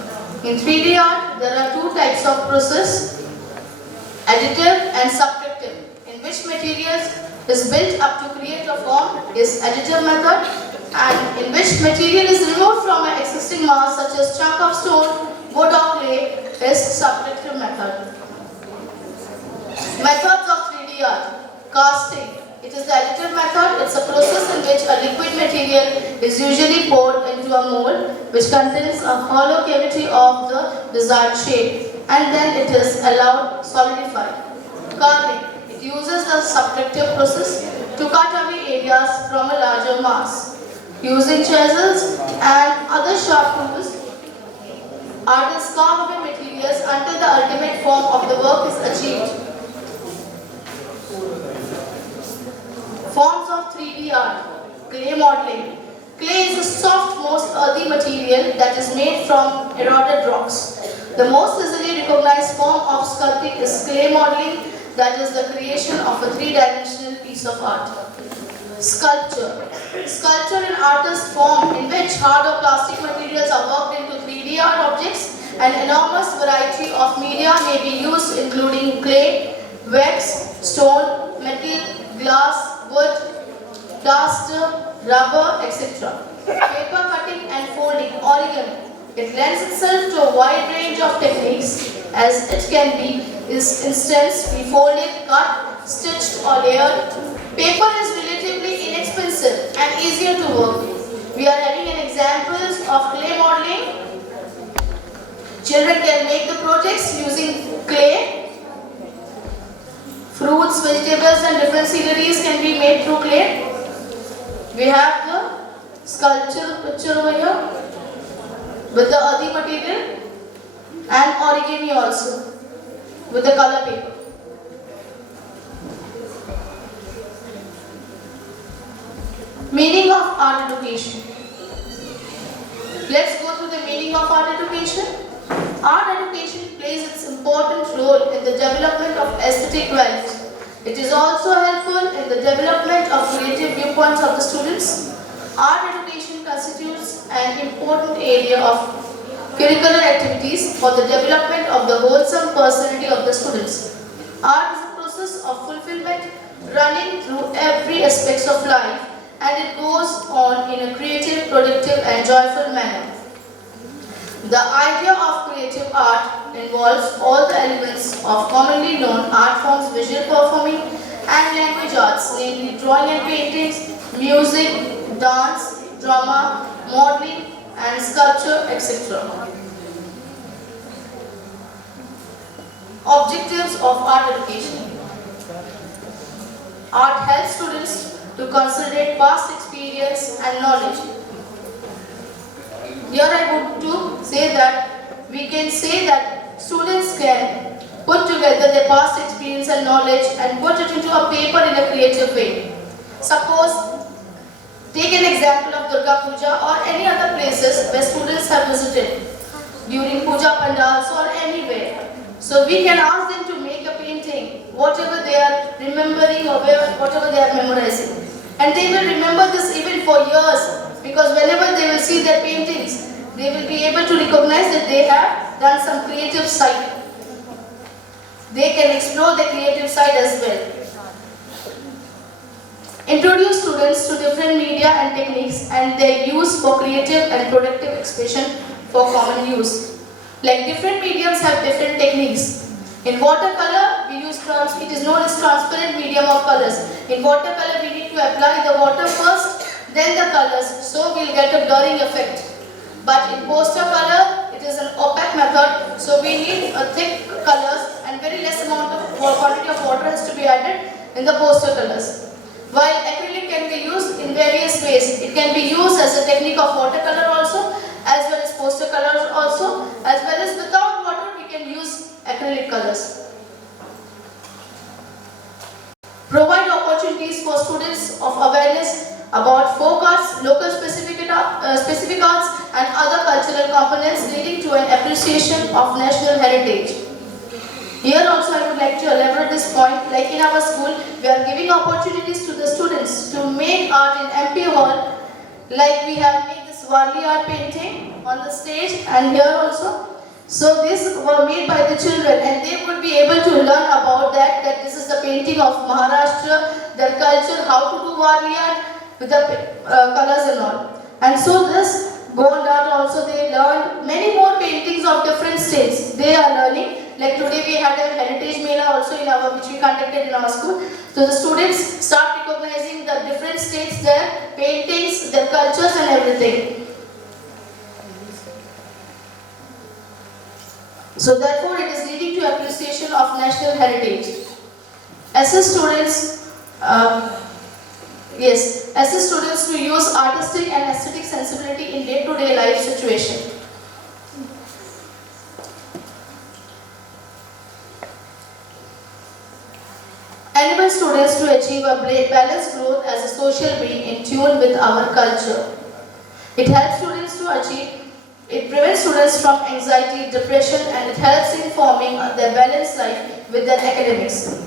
In 3D art, there are two types of process, additive and subtractive. In which materials is built up to create a form is additive method, and in which material is removed from an existing mass such as chunk of stone, wood or clay is subtractive method. Methods of 3D art. Casting. It is the additive method. It's a process in which a liquid material is usually poured into a mold which contains a hollow cavity of the desired shape, and then it is allowed solidify. Carving. It uses the subtractive process to cut away areas from a larger mass. Using chisels and other sharp tools, artists carve away materials until the ultimate form of the work is achieved. Forms of 3D art. Clay modeling. Clay is a soft, most earthy material that is made from eroded rocks. The most easily recognized form of sculpting is clay modeling, that is the creation of a three-dimensional piece of art. Sculpture. Sculpture an artist form in which hard or plastic materials are worked into 3D art objects. An enormous variety of media may be used, including clay, wax, stone, metal, glass, wood, plaster, rubber, etc. Paper cutting and folding, origami. It lends itself to a wide range of techniques, as it can be instance be folded, cut, stitched or layered. Paper is relatively inexpensive and easier to work with. We are having an examples of clay modeling. Children can make the projects using clay. Fruits, vegetables and different sceneries can be made through clay. We have the sculpture picture over here with the earthy material, and origami also with the color paper. Meaning of art education. Let's go through the meaning of art education. Art education plays plays its important role in the development of aesthetic values. It is also helpful in the development of creative viewpoints of the students. Art education constitutes an important area of curricular activities for the development of the wholesome personality of the students. Art is a process of fulfillment running through every aspect of life, and it goes on in a creative, productive and joyful manner. The idea of creative art involves all the elements of commonly known art forms, visual performing and language arts, namely drawing and paintings, music, dance, drama, modeling and sculpture, etc. Objectives of art education. Art helps students to consolidate past experience and knowledge. Here I would to say that we can say that students can put together their past experience and knowledge and put it into a paper in a creative way. Suppose, take an example of Durga Puja or any other places where students have visited during Puja Pandals or anywhere. So we can ask them to make a painting, whatever they are remembering or whatever they are memorizing. And they will remember this even for years, because whenever they will see their paintings, they will be able to recognize that they have done some creative side. They can explore the creative side as well. Introduce students to different media and techniques and their use for creative and productive expression for common use. Like different mediums have different techniques. In watercolor, we use it is known as transparent medium of colors. In watercolor, we need to apply the water first, then the colors, so we'll get a blurring effect. But in poster color, it is an opaque method, so we need a thick colors and very less amount of quantity of water has to be added in the poster colors. While acrylic can be used in various ways, it can be used as a technique of watercolor also, as well as poster colors also, as well as without water we can use acrylic colors. Provide opportunities for students of awareness about folk arts, local specific arts and other cultural components leading to an appreciation of national heritage. Here also I would like to elaborate this point, like in our school, we are giving opportunities to the students to make art in MP Hall, like we have made this Warli art painting on the stage and here also. So these were made by the children and they would be able to learn about that this is the painting of Maharashtra, their culture, how to do Warli art with the colors and all. And so this gold art also they learned many more paintings of different states. They are learning. Like today we had a heritage mela also in our which we conducted in our school. So the students start recognizing the different states, their paintings, their cultures and everything. So therefore it is leading to appreciation of national heritage. Assist students, assist students to use artistic and aesthetic sensibility in day-to-day life situation. Enable students to achieve a balanced growth as a social being in tune with our culture. It helps students to achieve, it prevents students from anxiety, depression, and it helps in forming their balanced life with their academics.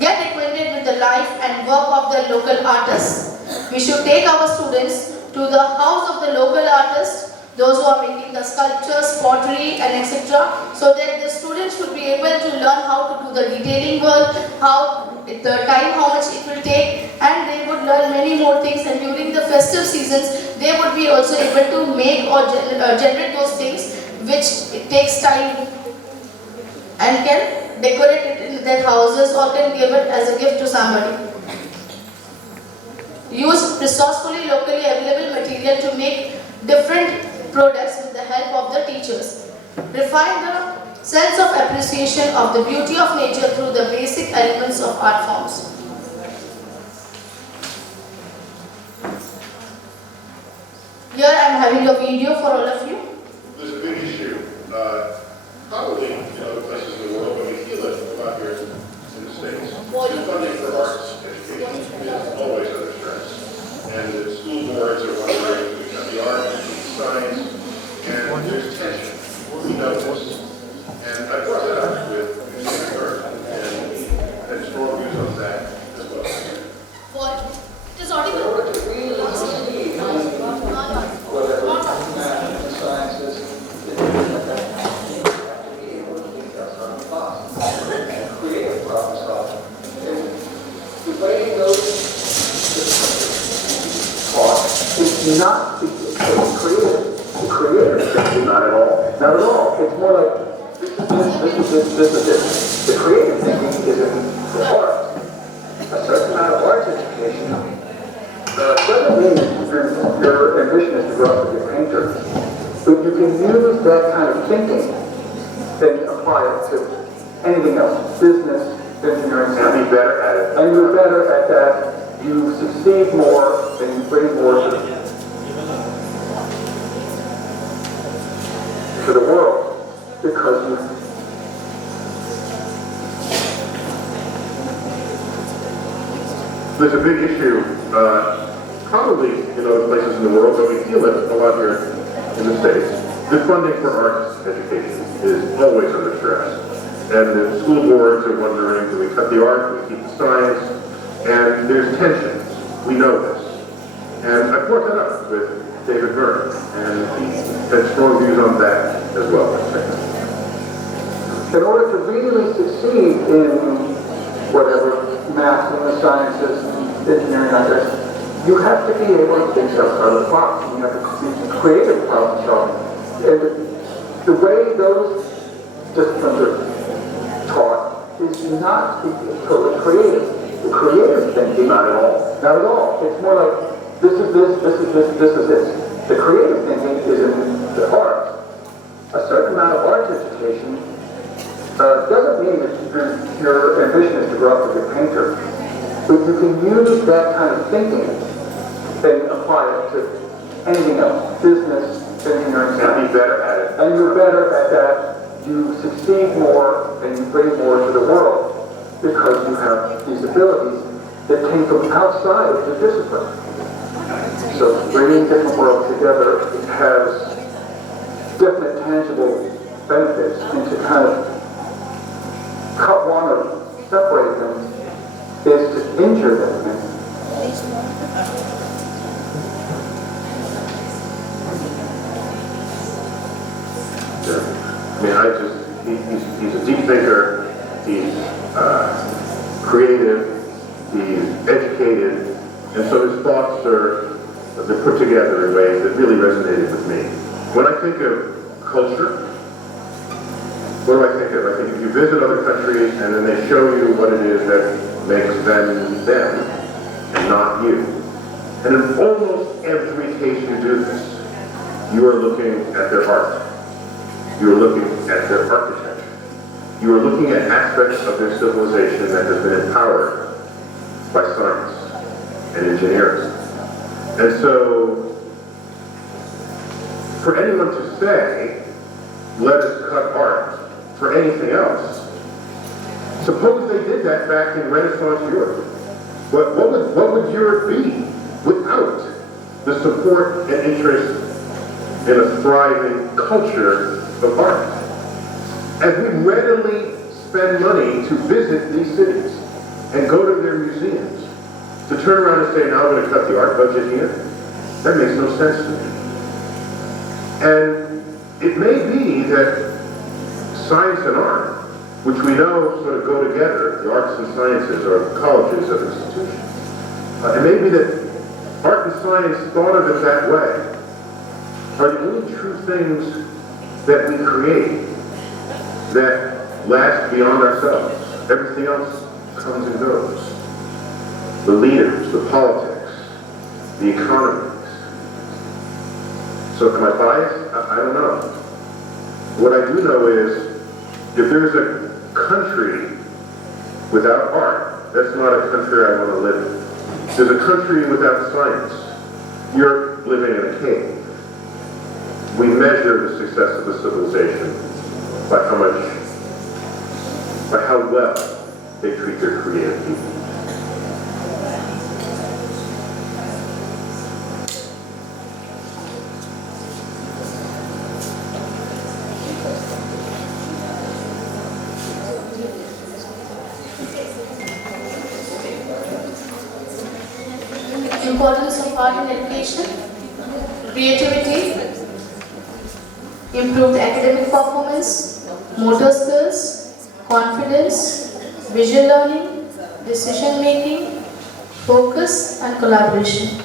Get acquainted with the life and work of the local artists. We should take our students to the house of the local artists, those who are making the sculptures, pottery and etc. so that the students should be able to learn how to do the detailing work, how much it will take, and they would learn many more things, and during the festive seasons they would be also able to make or generate those things which it takes time and can decorate it in their houses or can give it as a gift to somebody. Use resourcefully locally available material to make different products with the help of the teachers. Refine the sense of appreciation of the beauty of nature through the basic elements of art forms. Here I am having a video for all of you. There's a big issue. Probably in other places in the world, but we feel it about here in the States. The funding for arts education is always under stress. And the school boards are wondering, we have the art, the science, and there's tension. We know this. And thinking. Not at all. Not at all. It's more like this is it. The creative thinking is in the art. A certain amount of arts education doesn't mean your ambition is to grow up to be a painter. But you can use that kind of thinking and apply it to anything else. Business, engineering, and be better at it. And you're better at that. You succeed more and you bring more to the world because you. There's a big issue, probably in other places in the world, but we feel it a lot here in the States. The funding for arts education is always under stress. And the school boards are wondering, do we cut the art, do we keep the science? And there's tension. We know this. And I brought that up with David Byrne, and he had strong views on that as well. In order to really succeed in whatever, math and the sciences, engineering, like this, you have to be able to think outside of the box. You have to be creative problem solving. And the way those disciplines are taught is not totally creative. The creative thinking, not at all. Not at all. It's more like this is this, this is this, this is this. The creative thinking is in the arts. A certain amount of arts education doesn't mean that your ambition is to grow up to be a painter. But you can use that kind of thinking and apply it to anything else. Business, engineering, and be better at it. And you're better at that. You succeed more and you bring more to the world because you have these abilities that came from outside of the discipline. So bringing different worlds together has definite tangible benefits, and to kind of cut one or separate them is to injure them. I mean, he's a deep thinker, he's creative, he's educated, and so his thoughts they're put together in ways that really resonated with me. When I think of culture, what do I think of? I think if you visit other countries and then they show you what it is that makes them them and not you. And in almost every case you do this, you are looking at their art. You are looking at their architecture. You are looking at aspects of their civilization that has been empowered by science and engineers. And so, for anyone to say, let us cut art for anything else, suppose they did that back in Renaissance Europe. What would Europe be without the support and interest in a thriving culture of art? As we readily spend money to visit these cities and go to their museums, to turn around and say, now I'm going to cut the art budget here, that makes no sense to me. And it may be that science and art, which we know sort of go together, the arts and sciences are colleges of institutions, it may be that art and science thought of it that way are the only true things that we create that last beyond ourselves. Everything else comes and goes. The leaders, the politics, the economies. So am I biased? I don't know. What I do know is, if there's a country without art, that's not a country I want to live in. If there's a country without science, you're living in a cave. We measure the success of a civilization by how well they treat their creative people. Importance of art in education, creativity, improved academic performance, motor skills, confidence, visual learning, decision making, focus and collaboration.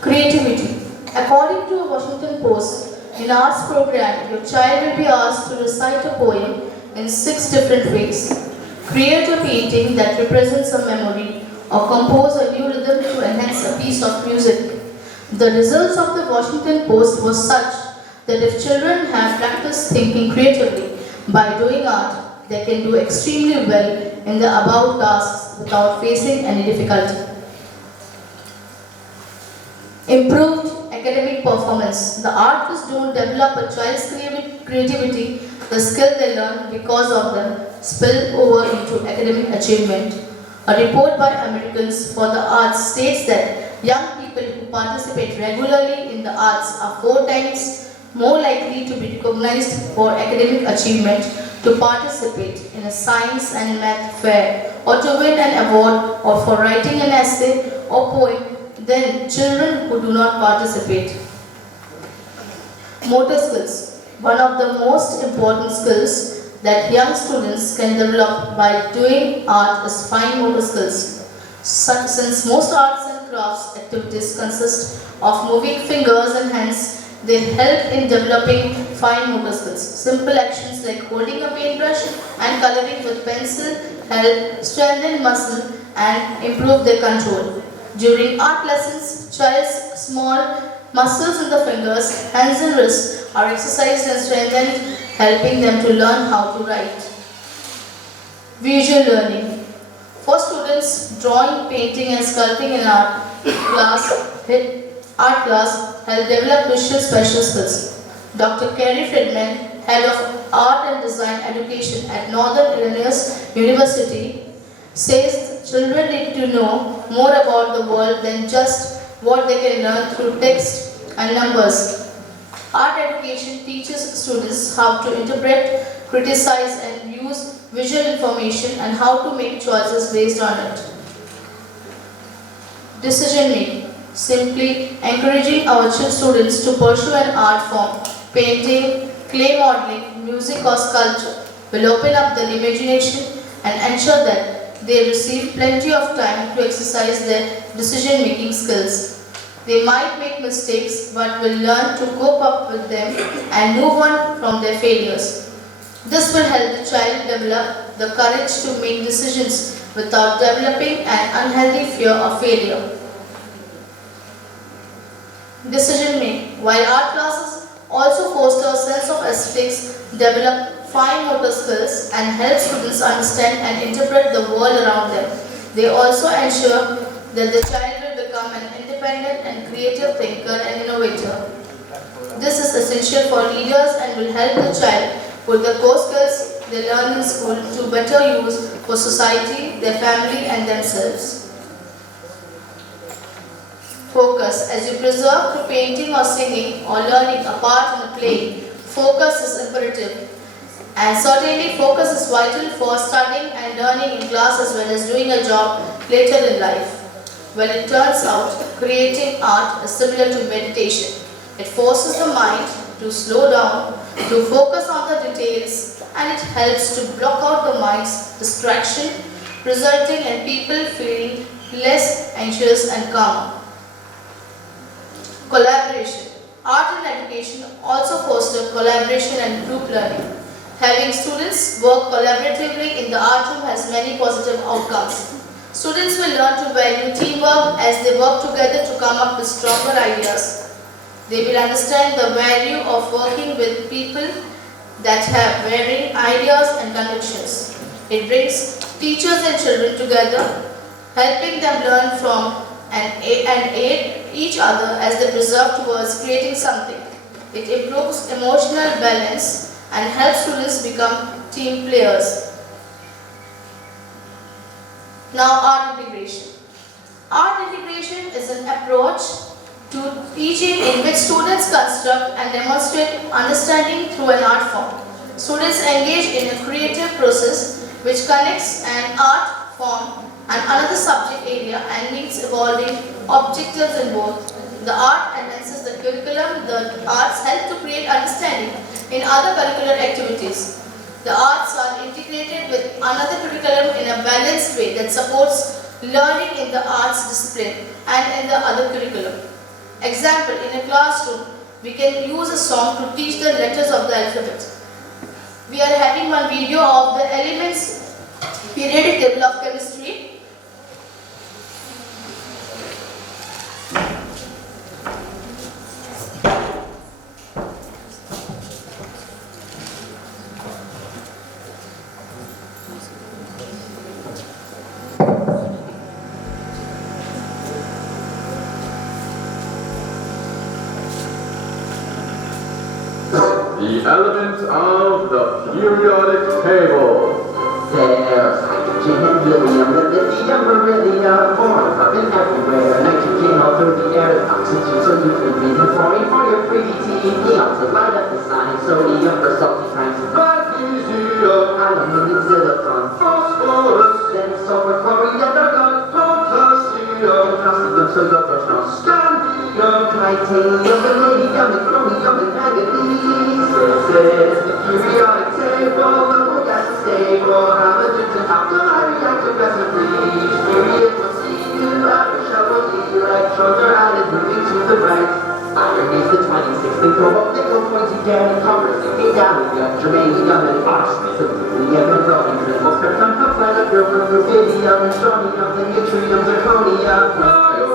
Creativity. According to a Washington Post, in arts program, your child will be asked to recite a poem in 6 different ways, create a painting that represents a memory, or compose a new rhythm to enhance a piece of music. The results of the Washington Post was such that if children have practiced thinking creatively by doing art, they can do extremely well in the above tasks without facing any difficulty. Improved academic performance. The artists don't develop a child's creativity, the skill they learn because of them spill over into academic achievement. A report by Americans for the Arts states that young people who participate regularly in the arts are 4 times more likely to be recognized for academic achievement, to participate in a science and math fair, or to win an award, or for writing an essay or poem than children who do not participate. Motor skills. One of the most important skills that young students can develop by doing art is fine motor skills. Since most arts and crafts activities consist of moving fingers and hands, they help in developing fine motor skills. Simple actions like holding a paintbrush and coloring with pencil help strengthen muscle and improve their control. During art lessons, child's small muscles in the fingers, hands and wrists are exercised and strengthened, helping them to learn how to write. Visual learning. For students, drawing, painting and sculpting in art class help develop visual special skills. Dr. Kerry Friedman, Head of Art and Design Education at Northern Illinois University, says children need to know more about the world than just what they can learn through text and numbers. Art education teaches students how to interpret, criticize and use visual information and how to make choices based on it. Decision making. Simply encouraging our students to pursue an art form, painting, clay modeling, music or sculpture will open up their imagination and ensure that they receive plenty of time to exercise their decision making skills. They might make mistakes but will learn to cope up with them and move on from their failures. This will help the child develop the courage to make decisions without developing an unhealthy fear of failure. Decision making. While art classes also foster a sense of aesthetics, develop fine motor skills and help students understand and interpret the world around them, they also ensure that the child will become an independent and creative thinker and innovator. This is essential for leaders and will help the child put the core skills they learn in school to better use for society, their family and themselves. Focus. As you preserve through painting or singing or learning a part in a play, focus is imperative. And certainly focus is vital for studying and learning in class as well as doing a job later in life. Well, it turns out creating art is similar to meditation. It forces the mind to slow down, to focus on the details, and it helps to block out the mind's distraction, resulting in people feeling less anxious and calm. Collaboration. Art and education also foster collaboration and group learning. Having students work collaboratively in the art room has many positive outcomes. Students will learn to value teamwork as they work together to come up with stronger ideas. They will understand the value of working with people that have varying ideas and convictions. It brings teachers and children together, helping them learn from and aid each other as they preserve towards creating something. It improves emotional balance and helps students become team players. Now, art integration. Art integration is an approach to teaching in which students construct and demonstrate understanding through an art form. Students engage in a creative process which connects an art form and another subject area and meets evolving objectives in both. The art enhances the curriculum, the arts help to create understanding in other curricular activities. The arts are integrated with another curriculum in a balanced way that supports learning in the arts discipline and in the other curriculum. Example, in a classroom, we can use a song to teach the letters of the alphabet. We are having one video of the elements periodic table of chemistry. The elements of the periodic table. There's hydrogen and helium, the lithium, beryllium, boron, carbon everywhere, nitrogen all through the air, oxygen so you can breathe, and fluorine for your pretty teeth, neon to light up the sign, sodium for salty times, magnesium, aluminum, silicon, phosphorus, then sulfur, chlorine, and argon, potassium, calcium, so your brush now, scandium, titanium, vanadium, and chromium, and manganese. This is the periodic table, the whole gas is stable, halogens and alkali react aggressively. Period will see you, outer shell will leave, electrons are added, moving to the right. Iron is the 26th, and cobalt, nickel, points again, and copper, zinc, gallium, germanium, and phosphorus, selenium, and rhodium, crystals, krypton, planet, rubidium, and strontium, and yttrium, zirconium, niobium,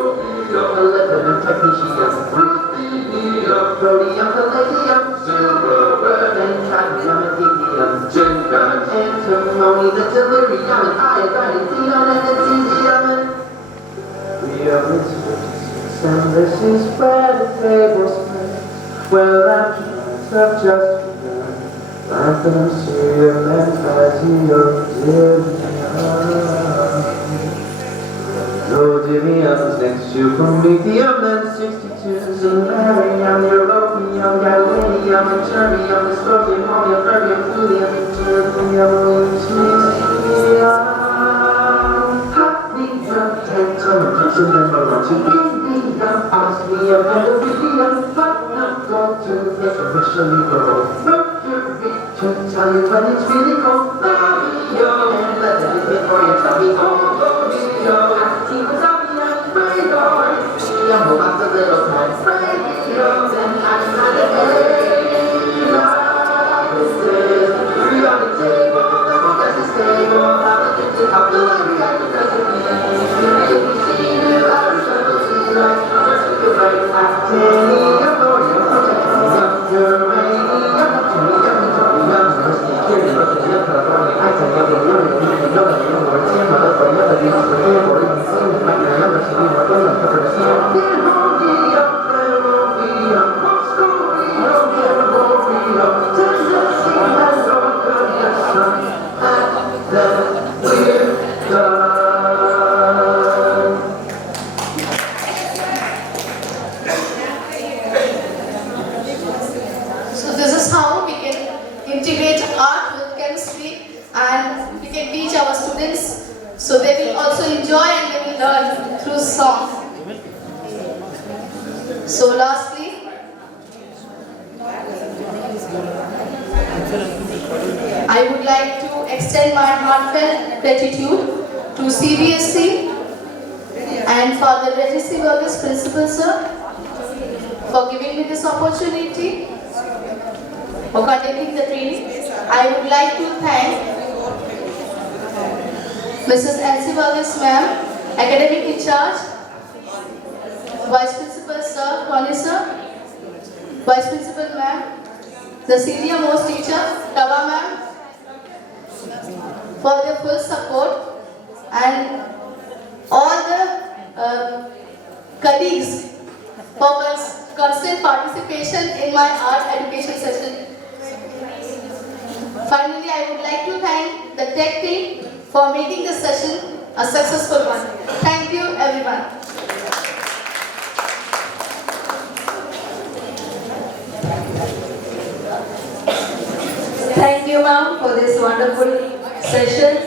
molybdenum, technetium, ruthenium, rhodium, palladium, silver, and cadmium, and ignium, zinc, antimony, the tellurium, and iodine, and xenon, and cesium, and we are and this is where the table spreads. Well, afterwards have just begun. Platinum, cerium, and potassium, Rhodium, next to promethium, and 62 samarium, europium, galenium, and terbium, dysprosium, holmium, erbium, thulium, terbium, lutetium, hafnium, tantalum, gypsum, and molybdenum. Osmium and rubidium, platinum, gold to get officially gold. Mercury to tell you when it's really cold. Barium and lead before you tell me polonium. Actinium, cadmium, radar. Tritium, hold on the little time. Radium and antimatter. This is the periodic table. The whole gas is stable. Halogens and alkali react aggressively. Period we see new outer shell will see light. Actinium, thorium, protactinium, uranium, neptunium, plutonium, mercury, ruthenium, californium, titanium, vanadium, niobium, lawrencium, molybdenum, palladium, selenium, boron, mucinium, magnesium, ruthenium, argonium, potassium, niobium, ferrovium, phosphorium, barium, tennessee, and organium, and then we're done. Integrate art with chemistry, and we can teach our students so they will also enjoy and they will learn through song. So lastly, I would like to extend my heartfelt gratitude to CBSE and Father Regis Vargas, Principal Sir, for giving me this opportunity for conducting the training. I would like to thank Mrs. Elsie Vargas ma'am, academic in charge, Vice Principal Sir, Connie Sir, Vice Principal ma'am, the senior most teacher, Tava ma'am, for their full support, and all the colleagues for constant participation in my art education session. Finally, I would like to thank the tech team for making this session a successful one. Thank you, everyone. Thank you, ma'am, for this wonderful session.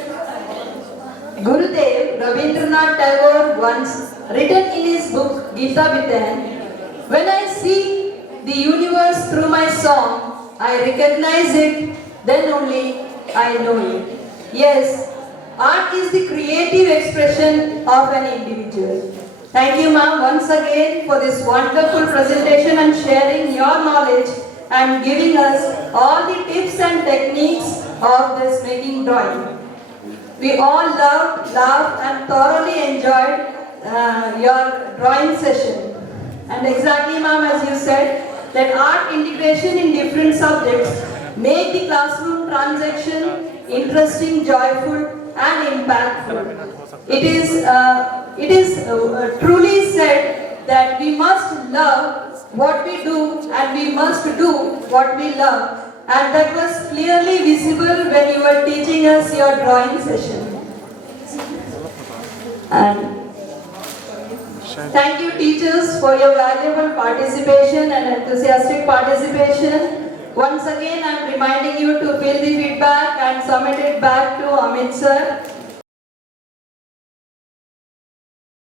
Gurudev Rabindranath Tagore once written in his book Gita Vidyan, "When I see the universe through my song, I recognize it, then only I know it." Yes, art is the creative expression of an individual. Thank you, ma'am, once again for this wonderful presentation and sharing your knowledge and giving us all the tips and techniques of this making drawing. We all loved, laughed and thoroughly enjoyed your drawing session. And exactly, ma'am, as you said, that art integration in different subjects make the classroom transaction interesting, joyful and impactful. It is truly said that we must love what we do and we must do what we love. And that was clearly visible when you were teaching us your drawing session. And thank you, teachers, for your valuable participation and enthusiastic participation. Once again, I am reminding you to fill the feedback and submit it back to Amit sir.